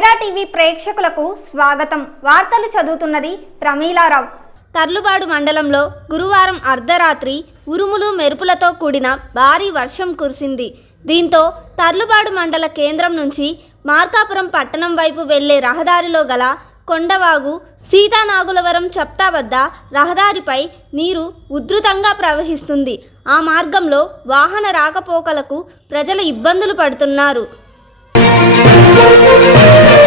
TV ప్రేక్షకులకు స్వాగతం. వార్తలు చదువుతున్నది ప్రమీలారావు. తర్లుబాడు మండలంలో గురువారం అర్ధరాత్రి ఉరుములు మెరుపులతో కూడిన భారీ వర్షం కురిసింది. దీంతో తర్లుబాడు మండల కేంద్రం నుంచి మార్కాపురం పట్టణం వైపు వెళ్ళే రహదారిలో గల కొండవాగు సీతానాగులవరం చప్టా వద్ద రహదారిపై నీరు ఉధృతంగా ప్రవహిస్తుంది. ఆ మార్గంలో వాహన రాకపోకలకు ప్రజలు ఇబ్బందులు పడుతున్నారు. Thank you.